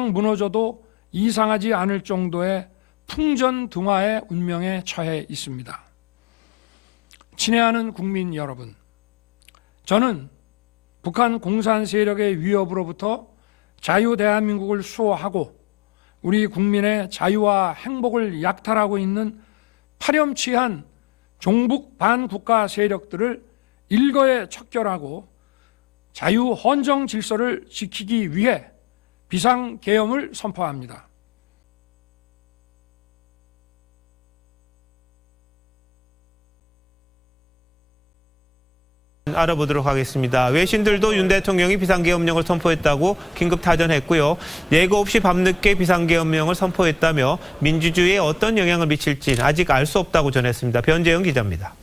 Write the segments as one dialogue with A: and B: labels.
A: 무너져도 이상하지 않을 정도의 풍전등화의 운명에 처해 있습니다. 친애하는 국민 여러분, 저는 북한 공산 세력의 위협으로부터 자유 대한민국을 수호하고 우리 국민의 자유와 행복을 약탈하고 있는 파렴치한 종북 반국가 세력들을 일거에 척결하고 자유 헌정 질서를 지키기 위해 비상 계엄을 선포합니다.
B: 알아보도록 하겠습니다. 외신들도 윤 대통령이 비상계엄령을 선포했다고 긴급 타전했고요. 예고 없이 밤늦게 비상계엄령을 선포했다며 민주주의에 어떤 영향을 미칠지 아직 알 수 없다고 전했습니다. 변재영 기자입니다.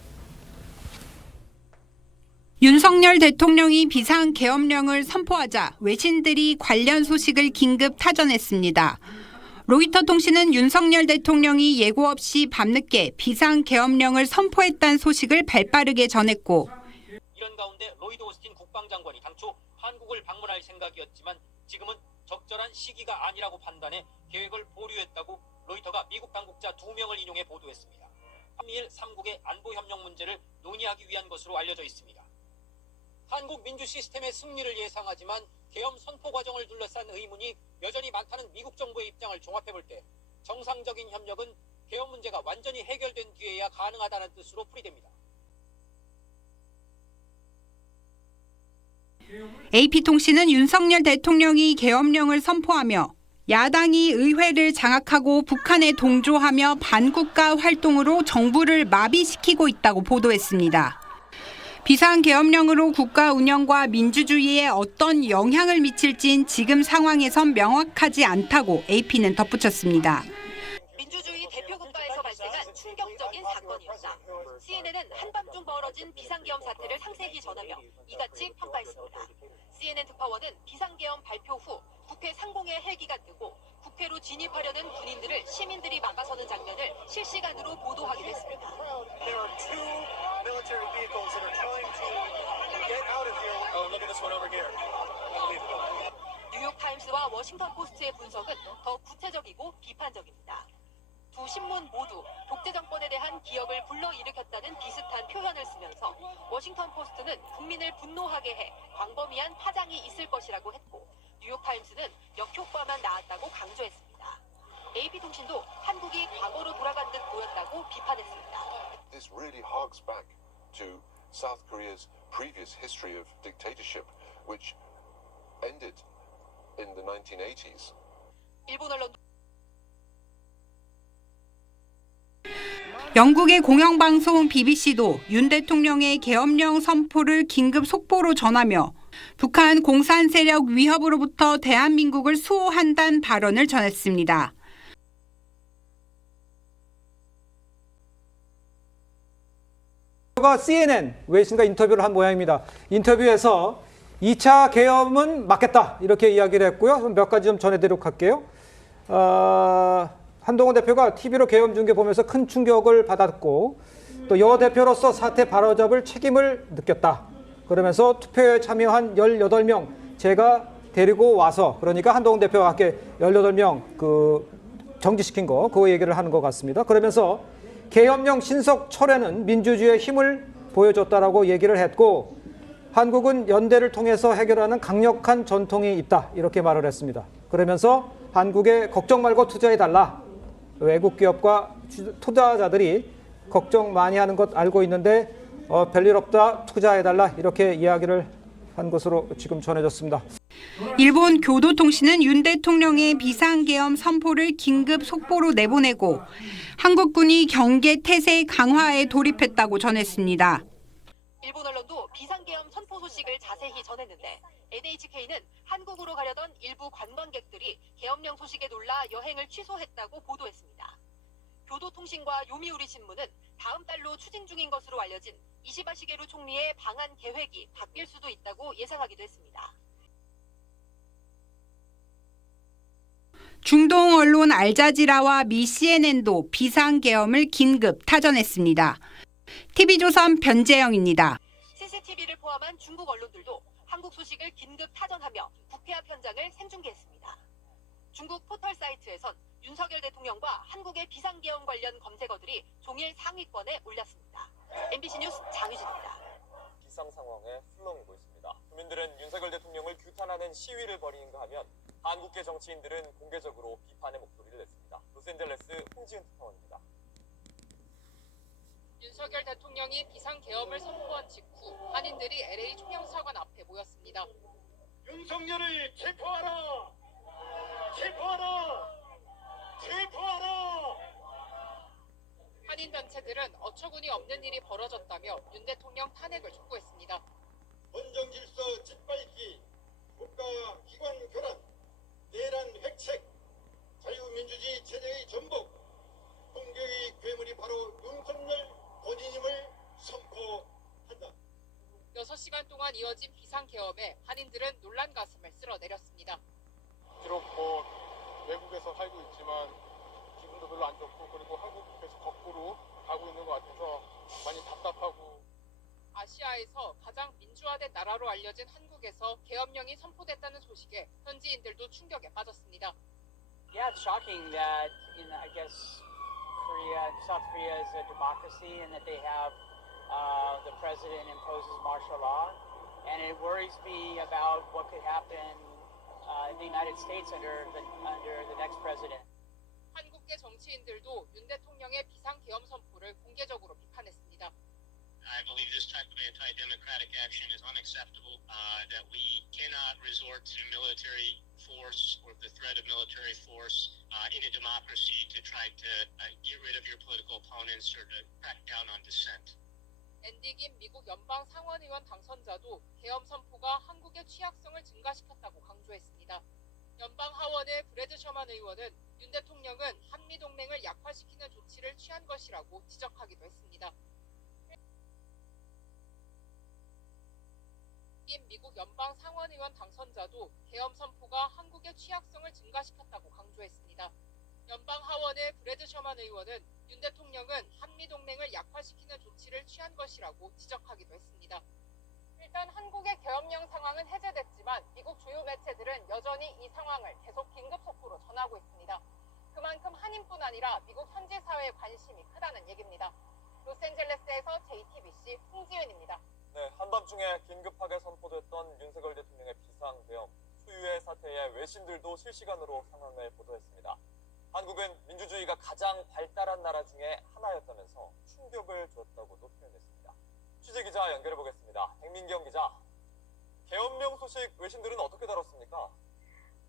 C: 윤석열 대통령이 비상 계엄령을 선포하자 외신들이 관련 소식을 긴급 타전했습니다. 로이터 통신은 윤석열 대통령이 예고 없이 밤늦게 비상 계엄령을 선포했다는 소식을 발빠르게 전했고
D: 이런 가운데 로이드 오스틴 국방장관이 당초 한국을 방문할 생각이었지만 지금은 적절한 시기가 아니라고 판단해 계획을 보류했다고 로이터가 미국 당국자 두 명을 인용해 보도했습니다. 한미일 3국의 안보 협력 문제를 논의하기 위한 것으로 알려져 있습니다. 한국 민주 시스템의 승리를 예상하지만 계엄 선포 과정을 둘러싼 의문이 여전히 많다는 미국 정부의 입장을 종합해 볼 때 정상적인 협력은 계엄 문제가 완전히 해결된 뒤에야 가능하다는 뜻으로 풀이됩니다.
C: AP통신은 윤석열 대통령이 계엄령을 선포하며 야당이 의회를 장악하고 북한에 동조하며 반국가 활동으로 정부를 마비시키고 있다고 보도했습니다. 비상계엄령으로 국가 운영과 민주주의에 어떤 영향을 미칠진 지금 상황에선 명확하지 않다고 AP는 덧붙였습니다.
E: 민주주의 대표 국가에서 발생한 충격적인 사건이었다. CNN은 한밤중 벌어진 비상계엄 사태를 상세히 전하며 이같이 평가했습니다. CNN 특파원은 비상계엄 발표 후 국회 상공에 헬기가 뜨고 국회로 진입하려는 군인들을 시민들이 막아서는 장면을 실시간으로 보도하기도 했습니다.
F: There are two military vehicles that are trying to get out of here. Oh, look at this one over here. Unbelievable.
E: 뉴욕타임스와 워싱턴 포스트의 분석은 더 구체적이고 비판적입니다. 두 신문 모두 독재 정권에 대한 기억을 불러일으켰다는 비슷한 표현을 쓰면서 워싱턴 포스트는 국민을 분노하게 해 광범위한 파장이 있을 것이라고 했고 뉴욕타임스는 역효과만 나왔다고 강조했습니다. AP통신도 한국이 과거로 돌아간 듯 보였다고 비판했습니다.
G: this really harks back to South Korea's previous history of dictatorship, which ended in the 1980s.
E: 일본 언론
C: 영국의 공영방송 BBC도 윤 대통령의 계엄령 선포를 긴급 속보로 전하며 북한 공산 세력 위협으로부터 대한민국을 수호한다는 발언을 전했습니다.
H: 가 CNN 외신과 인터뷰를 한 모양입니다. 인터뷰에서 2차 계엄은 막겠다 이렇게 이야기를 했고요. 몇 가지 좀 전해드리도록 할게요. 어, 한동훈 대표가 TV로 계엄 중계 보면서 큰 충격을 받았고 또 여 대표로서 사태 바로잡을 책임을 느꼈다. 그러면서 투표에 참여한 18명 제가 데리고 와서 그러니까 한동훈 대표와 함께 18명 그 정지시킨 거그 얘기를 하는 것 같습니다. 그러면서 계엄령 신속 철회는 민주주의의 힘을 보여줬다라고 얘기를 했고 한국은 연대를 통해서 해결하는 강력한 전통이 있다 이렇게 말을 했습니다. 그러면서 한국에 걱정 말고 투자해 달라 외국 기업과 투- 투자자들이 걱정 많이 하는 것 알고 있는데 어, 별일 없다 투자해 달라 이렇게 이야기를 한 것으로 지금 전해졌습니다.
C: 일본 교도통신은 윤 대통령의 비상계엄 선포를 긴급 속보로 내보내고 한국군이 경계 태세 강화에 돌입했다고 전했습니다.
E: 일본 언론도 비상계엄 선포 소식을 자세히 전했는데 NHK는 한국으로 가려던 일부 관광객들이 계엄령 소식에 놀라 여행을 취소했다고 보도했습니다. 교도통신과 요미우리 신문은 다음 달로 추진 중인 것으로 알려진 이시바 시게루 총리의 방한 계획이 바뀔 수도 있다고 예상하기도 했습니다.
C: 중동 언론 알자지라와 미 CNN도 비상계엄을 긴급 타전했습니다. TV조선 변재영입니다.
E: CCTV를 포함한 중국 언론들도 한국 소식을 긴급 타전하며 국회 앞 현장을 생중계했습니다.
I: 중국 포털 사이트에선 윤석열 대통령과 한국의 비상계엄 관련 검색어들이 종일 상위권에 올랐습니다. MBC 뉴스 장유진입니다.
J: 비상 상황에 술렁이고 있습니다. 국민들은 윤석열 대통령을 규탄하는 시위를 벌이는가 하면 한국계 정치인들은 공개적으로 비판의 목소리를 냈습니다. 로스앤젤레스 홍지은 특파원입니다.
K: 윤석열 대통령이 비상 계엄을 선포한 직후 한인들이 LA 총영사관 앞에 모였습니다.
F: 윤석열을 체포하라! 체포하라! 체포하라!
K: 한인 단체들은 어처구니 없는 일이 벌어졌다며 윤 대통령 탄핵을 촉구했습니다.
F: 헌정 질서 짓밟기, 국가 기관 교란, 내란 획책, 자유민주주의 체제의 전복, 공격의 괴물이 바로 윤석열 본인임을 선포한다.
K: 6시간 동안 이어진 비상계엄에 한인들은 놀란 가슴을 쓸어내렸습니다.
L: 비록 뭐 외국에서 살고 있지만 기분도 별로 안 좋고 그리고 한국에서 거꾸로 가고 있는 것 같아서 많이 답답하고
K: 아시아에서 가장 민주화된 나라로 알려진 한국에서 계엄령이 선포됐다는 소식에 현지인들도 충격에 빠졌습니다.
M: Yeah, it's shocking that in I guess Korea, South Korea is a democracy and that they have uh, the president imposes martial law, and it worries me about what could happen uh, in the United States under the under the next president.
K: 한국계 정치인들도 윤 대통령의 비상계엄 선포를 공개적으로 비판했습니다.
N: I believe this type of anti-democratic action is unacceptable, uh, that we cannot resort to military force or the threat of military force uh, in a democracy to try to uh, get rid of your political opponents or to crack down on dissent.
K: 앤디 김 미국 연방 상원의원 당선자도 계엄 선포가 한국의 취약성을 증가시켰다고 강조했습니다. 연방 하원의 브래드 셔만 의원은 윤 대통령은 한미 동맹을 약화시키는 조치를 취한 것이라고 지적하기도 했습니다. 김 미국 연방 상원의원 당선자도 계엄 선포가 한국의 취약성을 증가시켰다고 강조했습니다. 연방 하원의 브래드 셔만 의원은 윤 대통령은 한미 동맹을 약화시키는 조치를 취한 것이라고 지적하기도 했습니다. 일단 한국의 계엄령 상황은 해제됐지만 미국 주요 매체들은 여전히 이 상황을 계속 긴급 속보로 전하고 있습니다. 그만큼 한인뿐 아니라 미국 현지 사회의 관심이 크다는 얘기입니다. 로스앤젤레스에서 JTBC 홍지은입니다.
J: 네, 한밤중에 긴급하게 선포됐던 윤석열 대통령의 비상계엄, 수유의 사태에 외신들도 실시간으로 상황을 보도했습니다. 한국은 민주주의가 가장 발달한 나라 중에 하나였다면서 충격을 줬다고도 표현했습니다. 취재 기자 연결해 보겠습니다. 백민경 기자. 계엄령 소식 외신들은 어떻게 다뤘습니까?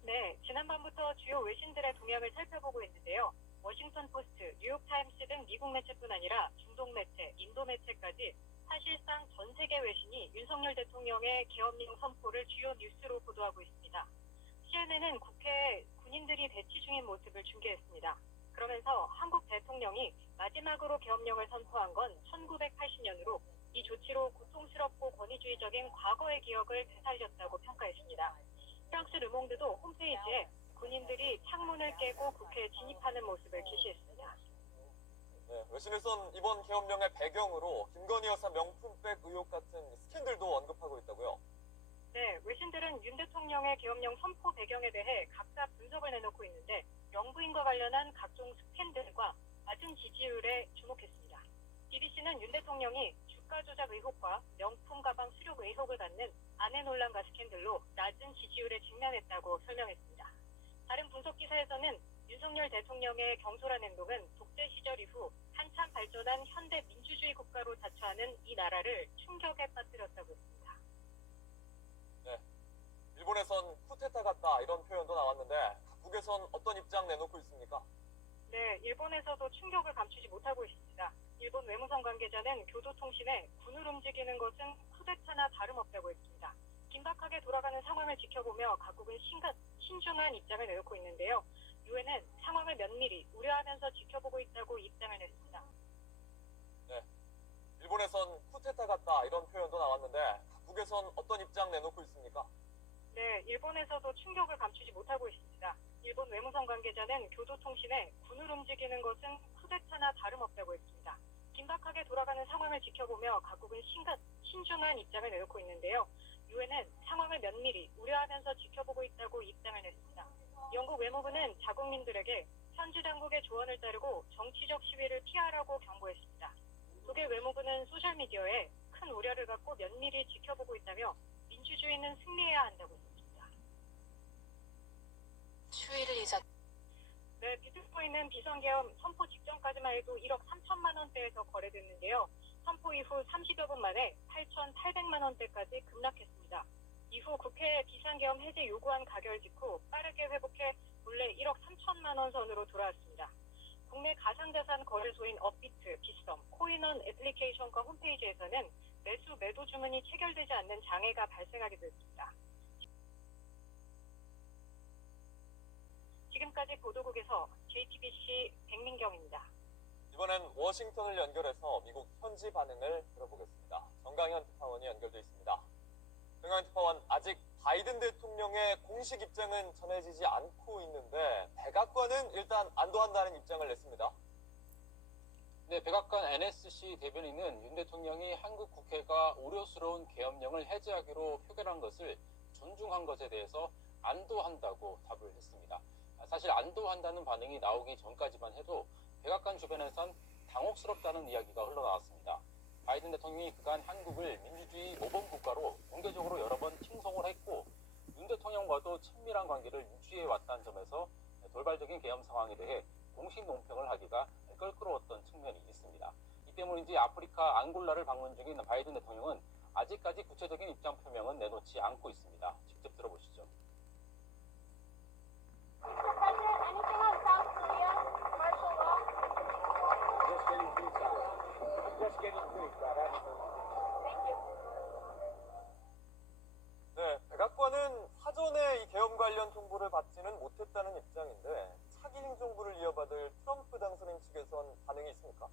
I: 네, 지난밤부터 주요 외신들의 동향을 살펴보고 있는데요. 워싱턴 포스트, 뉴욕 타임스 등 미국 매체뿐 아니라 중동 매체, 인도 매체까지 사실상 전 세계 외신이 윤석열 대통령의 계엄령 선포를 주요 뉴스로 보도하고 있습니다. CNN은 국회에 군인들이 대치 중인 모습을 중계했습니다. 그러면서 한국 대통령이 마지막으로 계엄령을 선포한 건 1980년으로 이 조치로 고통스럽고 권위주의적인 과거의 기억을 되살렸다고 평가했습니다. 프랑스 르몽드도 홈페이지에 군인들이 창문을 깨고 국회에 진입하는 모습을 게시했습니다.
J: 네, 외신에선 이번 계엄령의 배경으로 김건희 여사 명품백 의혹 같은 스캔들도 언급하고 있다고요.
I: 네, 외신들은 윤 대통령의 계엄령 선포 배경에 대해 각자 분석을 내놓고 있는데 영부인과 관련한 각종 스캔들과 낮은 지지율에 주목했습니다. BBC는 윤 대통령이 주가 조작 의혹과 명품 가방 수령 의혹을 갖는 아내 논란과 스캔들로 낮은 지지율에 직면했다고 설명했습니다. 다른 분석 기사에서는 윤석열 대통령의 경솔한 행동은 독재 시절 이후 한참 발전한 현대 민주주의 국가로 자처하는 이 나라를 충격에 빠뜨렸다고 했습니다.
J: 일본에선 쿠데타 같다 이런 표현도 나왔는데 각국에선 어떤 입장 내놓고 있습니까?
I: 네, 일본에서도 충격을 감추지 못하고 있습니다. 일본 외무성 관계자는 교도통신에 군을 움직이는 것은 쿠데타나 다름없다고 했습니다. 긴박하게 돌아가는 상황을 지켜보며 각국은 심각, 신중한 입장을 내놓고 있는데요. 유엔은 상황을 면밀히 우려하면서 지켜보고 있다고 입장을 냈습니다.
J: 일본에선 쿠데타 같다 이런 표현도 나왔는데 각국에선 어떤 입장 내놓고 있습니까?
I: 네, 일본에서도 충격을 감추지 못하고 있습니다. 일본 외무성 관계자는 교도통신에 군을 움직이는 것은 쿠데타나 다름없다고 했습니다. 돌아가는 상황을 지켜보며 각국은 심각, 신중한 입장을 내놓고 있는데요. 유엔은 상황을 면밀히 우려하면서 지켜보고 있다고 입장을 냈습니다. 영국 외무부는 자국민들에게 현지 당국의 조언을 따르고 정치적 시위를 피하라고 경고했습니다. 독일 외무부는 소셜미디어에 큰 우려를 갖고 면밀히 지켜보고 있다며 민주주의는 승리해야 한다고 했습니다.
E: 추이를 이자
I: 네, 비트코인은 비상계엄 선포 직전까지만 해도 1억 3천만 원대에서 거래됐는데요. 선포 이후 30여 분 만에 8,800만 원대까지 급락했습니다. 이후 국회 비상계엄 해제 요구안 가결 직후 빠르게 회복해 본래 1억 3천만 원 선으로 돌아왔습니다. 국내 가상자산 거래소인 업비트, 빗썸, 코인원 애플리케이션과 홈페이지에서는 매수 매도 주문이 체결되지 않는 장애가 발생하게 됐습니다. 지금까지 보도국에서 JTBC 백민경입니다.
J: 이번엔 워싱턴을 연결해서 미국 현지 반응을 들어보겠습니다. 정강현 특파원이 연결돼 있습니다. 정강현 특파원, 아직 바이든 대통령의 공식 입장은 전해지지 않고 있는데 백악관은 일단 안도한다는 입장을 냈습니다.
O: 네, 백악관 NSC 대변인은 윤 대통령이 한국 국회가 우려스러운 계엄령을 해제하기로 표결한 것을 존중한 것에 대해서 안도한다고 답을 했습니다. 아, 사실 안도한다는 반응이 나오기 전까지만 해도 백악관 주변에선 당혹스럽다는 이야기가 흘러나왔습니다. 바이든 대통령이 그간 한국을 민주주의 모범 국가로 공개적으로 여러 번 칭송을 했고 윤 대통령과도 친밀한 관계를 유지해 왔다는 점에서 돌발적인 계엄 상황에 대해 공식 논평을 하기가 껄끄러웠던 측면이 있습니다. 이 때문인지 아프리카 앙골라를 방문 중인 바이든 대통령은 아직까지 구체적인 입장 표명은 내놓지 않고 있습니다. 직접 들어보시죠.
J: 네, 백악관은 사전에 이 계엄 관련 통보를 받지는 못했다는 입장인데 차기 행정부를 이어받을 트럼프 당선인 측에선 반응이 있습니까?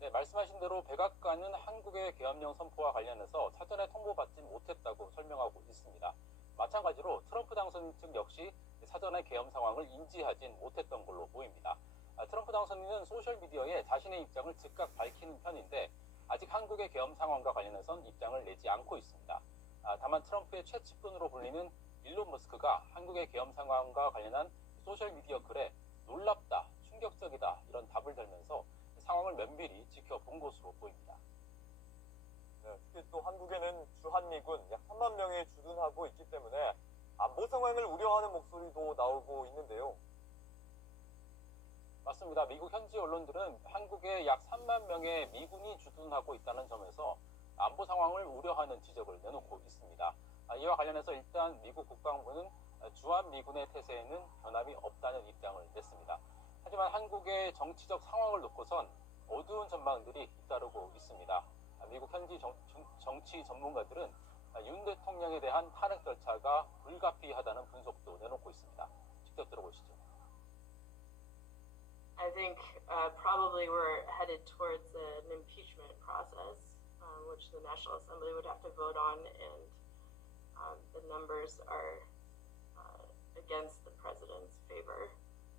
O: 네, 말씀하신 대로 백악관은 한국의 계엄령 선포와 관련해서 사전에 통보받지 못했다고 설명하고 있습니다. 마찬가지로 트럼프 당선인 측 역시 사전에 계엄 상황을 인지하진 못했던 걸로 보입니다. 아, 트럼프 당선인은 소셜미디어에 자신의 입장을 즉각 밝히는 편인데 아직 한국의 계엄 상황과 관련해선 입장을 내지 않고 있습니다. 아, 다만 트럼프의 최측근으로 불리는 일론 머스크가 한국의 계엄 상황과 관련한 소셜미디어 글에 놀랍다, 충격적이다 이런 답을 달면서 상황을 면밀히 지켜본 것으로 보입니다.
J: 네, 특히 또 한국에는 주한미군 약 3만 명이 주둔하고 있기 때문에 안보 상황을 우려하는 목소리도 나오고 있는데요.
O: 맞습니다. 미국 현지 언론들은 한국에 약 3만 명의 미군이 주둔하고 있다는 점에서 안보 상황을 우려하는 지적을 내놓고 있습니다. 아, 이와 관련해서 일단 미국 국방부는 주한 미군의 태세에는 변함이 없다는 입장을 냈습니다. 하지만 한국의 정치적 상황을 놓고선 어두운 전망들이 잇따르고 있습니다. 아, 미국 현지 정, 치 전문가들은 아, 윤 대통령에 대한 탄핵 절차가 불가피하다는 분석도 내놓고 있습니다. 직접 들어보시죠.
P: I think uh, probably we're headed towards an impeachment process, um, which the National Assembly would have to vote on, and um, the numbers are uh, against the president's favor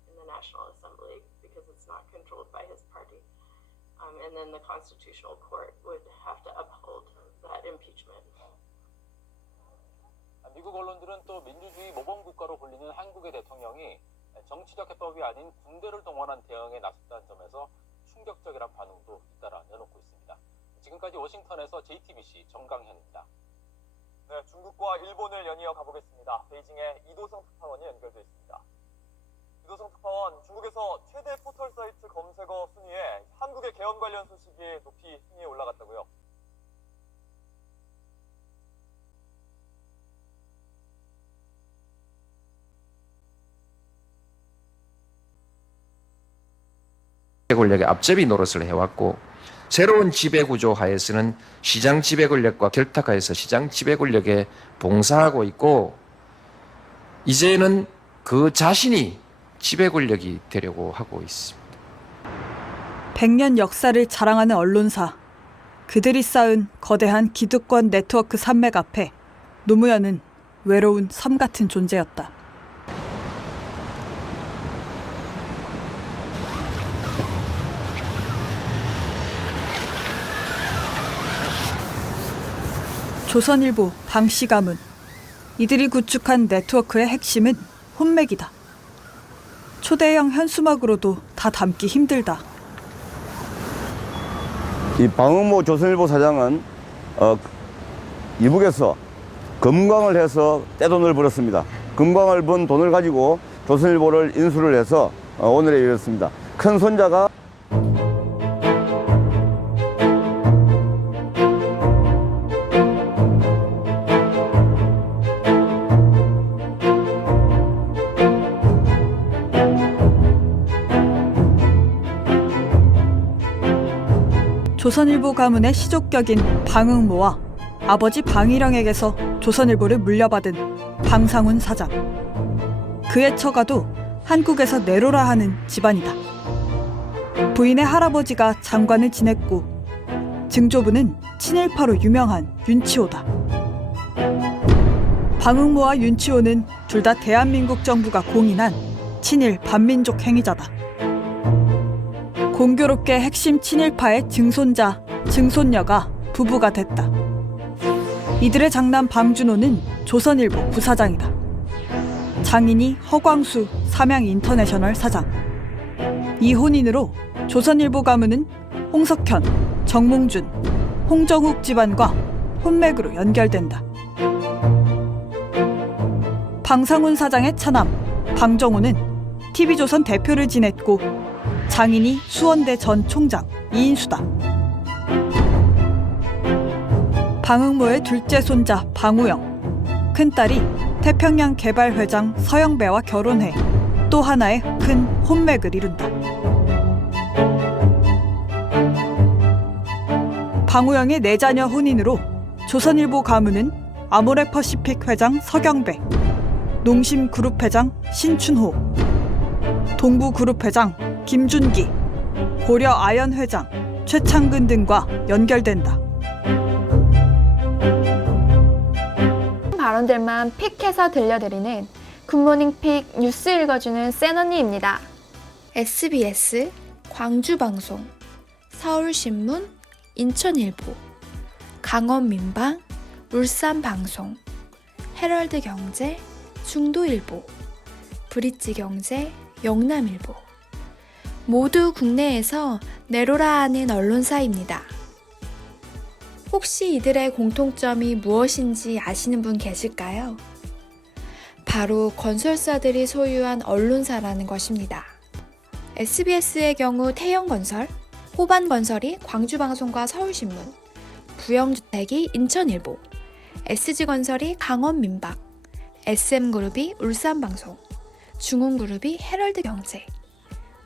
P: in the National Assembly because it's not controlled by his party. Um, and then the Constitutional Court would have to uphold that impeachment.
O: 아, 미국 언론들은 또 민주주의 모범 국가로 불리는 한국의 대통령이 정치적 해법이 아닌 군대를 동원한 대응에 나섰다는 점에서 충격적이란 반응도 잇따라 내놓고 있습니다. 지금까지 워싱턴에서 JTBC 정강현입니다.
J: 네, 중국과 일본을 연이어 가보겠습니다. 베이징에 이도성 특파원이 연결돼 있습니다. 이도성 특파원, 중국에서 최대 포털 사이트 검색어 순위에 한국의 계엄 관련 소식이 높이 순위에 올라갔다고요.
Q: 권력의 앞제비 노릇을 해왔고 새로운 지배 구조 하에서는 시장 지배 권력과 결탁하여서 시장 지배 권력에 봉사하고 있고 이제는 그 자신이 지배 권력이 되려고 하고 있습니다.
R: 100년 역사를 자랑하는 언론사. 그들이 쌓은 거대한 기득권 네트워크 산맥 앞에 노무현은 외로운 섬 같은 존재였다. 조선일보, 방씨 가문. 이들이 구축한 네트워크의 핵심은 혼맥이다. 초대형 현수막으로도 다 담기 힘들다.
S: 이 방응모 조선일보 사장은 어, 이북에서 금광을 해서 떼돈을 벌었습니다. 금광을 번 돈을 가지고 조선일보를 인수를 해서 어, 오늘에 이르렀습니다. 큰 손자가
R: 조선일보 가문의 시족격인 방응모와 아버지 방일영에게서 조선일보를 물려받은 방상훈 사장. 그의 처가도 한국에서 내로라 하는 집안이다. 부인의 할아버지가 장관을 지냈고 증조부는 친일파로 유명한 윤치호다. 방응모와 윤치호는 둘 다 대한민국 정부가 공인한 친일 반민족 행위자다. 공교롭게 핵심 친일파의 증손자, 증손녀가 부부가 됐다. 이들의 장남 방준호는 조선일보 부사장이다. 장인이 허광수 삼양인터내셔널 사장. 이 혼인으로 조선일보 가문은 홍석현, 정몽준, 홍정욱 집안과 혼맥으로 연결된다. 방상훈 사장의 차남 방정호는 TV조선 대표를 지냈고 장인이 수원대 전 총장 이인수다. 방응모의 둘째 손자 방우영, 큰딸이 태평양 개발 회장 서영배와 결혼해 또 하나의 큰 혼맥을 이룬다. 방우영의 네 자녀 혼인으로 조선일보 가문은 아모레퍼시픽 회장 서경배, 농심그룹 회장 신춘호, 동부그룹 회장 김준기, 고려 아연 회장 최창근 등과 연결된다.
T: 발언들만 픽해서 들려드리는 굿모닝 픽 뉴스 읽어주는 센 언니입니다. SBS, 광주방송, 서울신문, 인천일보, 강원민방, 울산방송, 헤럴드경제, 중도일보, 브릿지경제, 영남일보 모두 국내에서 내로라 하는 언론사입니다. 혹시 이들의 공통점이 무엇인지 아시는 분 계실까요? 바로 건설사들이 소유한 언론사라는 것입니다. SBS의 경우 태영건설, 호반건설이 광주방송과 서울신문, 부영주택이 인천일보, SG건설이 강원민박, SM그룹이 울산방송, 중흥그룹이 헤럴드경제,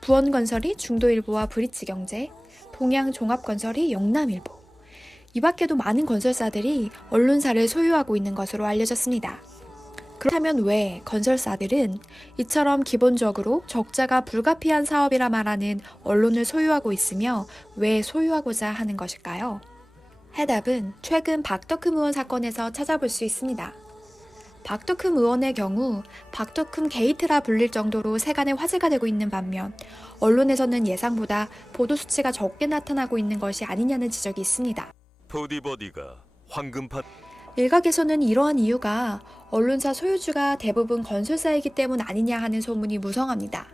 T: 부원건설이 중도일보와 브릿지경제, 동양종합건설이 영남일보, 이 밖에도 많은 건설사들이 언론사를 소유하고 있는 것으로 알려졌습니다. 그렇다면 왜 건설사들은 이처럼 기본적으로 적자가 불가피한 사업이라 말하는 언론을 소유하고 있으며 왜 소유하고자 하는 것일까요? 해답은 최근 박덕흠 의원 사건에서 찾아볼 수 있습니다. 박덕흠 의원의 경우 박덕흠 게이트라 불릴 정도로 세간에 화제가 되고 있는 반면 언론에서는 예상보다 보도 수치가 적게 나타나고 있는 것이 아니냐는 지적이 있습니다.
U: 버디버디가 황금파
T: 일각에서는 이러한 이유가 언론사 소유주가 대부분 건설사이기 때문 아니냐 하는 소문이 무성합니다.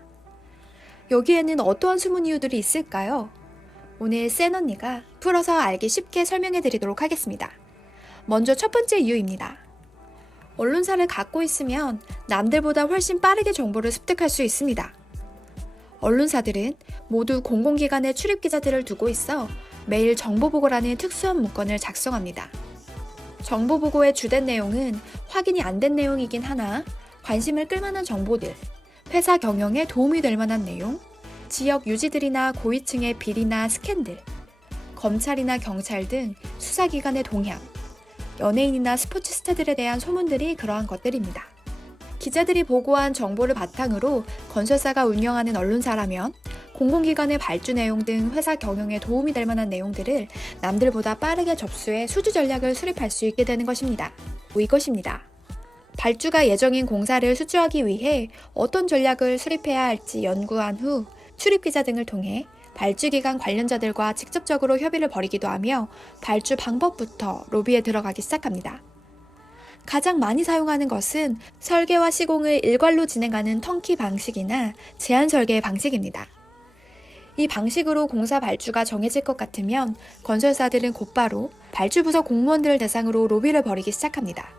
T: 여기에는 어떠한 숨은 이유들이 있을까요? 오늘 센 언니가 풀어서 알기 쉽게 설명해 드리도록 하겠습니다. 먼저 첫 번째 이유입니다. 언론사를 갖고 있으면 남들보다 훨씬 빠르게 정보를 습득할 수 있습니다. 언론사들은 모두 공공기관의 출입 기자들을 두고 있어 매일 정보보고라는 특수한 문건을 작성합니다. 정보보고의 주된 내용은 확인이 안 된 내용이긴 하나 관심을 끌만한 정보들, 회사 경영에 도움이 될 만한 내용, 지역 유지들이나 고위층의 비리나 스캔들, 검찰이나 경찰 등 수사기관의 동향, 연예인이나 스포츠 스타들에 대한 소문들이 그러한 것들입니다. 기자들이 보고한 정보를 바탕으로 건설사가 운영하는 언론사라면 공공기관의 발주 내용 등 회사 경영에 도움이 될 만한 내용들을 남들보다 빠르게 접수해 수주 전략을 수립할 수 있게 되는 것입니다. 이것입니다. 발주가 예정인 공사를 수주하기 위해 어떤 전략을 수립해야 할지 연구한 후 출입 기자 등을 통해 발주기관 관련자들과 직접적으로 협의를 벌이기도 하며 발주 방법부터 로비에 들어가기 시작합니다. 가장 많이 사용하는 것은 설계와 시공을 일괄로 진행하는 턴키 방식이나 제한 설계 방식입니다. 이 방식으로 공사 발주가 정해질 것 같으면 건설사들은 곧바로 발주 부서 공무원들을 대상으로 로비를 벌이기 시작합니다.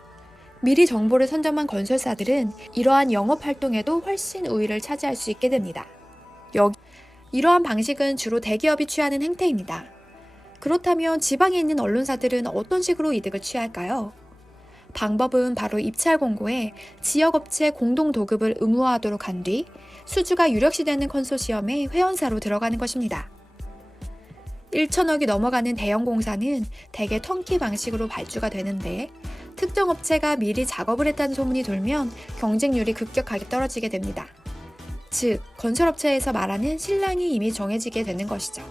T: 미리 정보를 선점한 건설사들은 이러한 영업 활동에도 훨씬 우위를 차지할 수 있게 됩니다. 여기 이러한 방식은 주로 대기업이 취하는 행태입니다. 그렇다면 지방에 있는 언론사들은 어떤 식으로 이득을 취할까요? 방법은 바로 입찰 공고에 지역업체 공동 도급을 의무화하도록 한 뒤 수주가 유력시되는 컨소시엄에 회원사로 들어가는 것입니다. 1천억이 넘어가는 대형 공사는 대개 턴키 방식으로 발주가 되는데 특정 업체가 미리 작업을 했다는 소문이 돌면 경쟁률이 급격하게 떨어지게 됩니다. 즉, 건설업체에서 말하는 실랑이 이미 정해지게 되는 것이죠.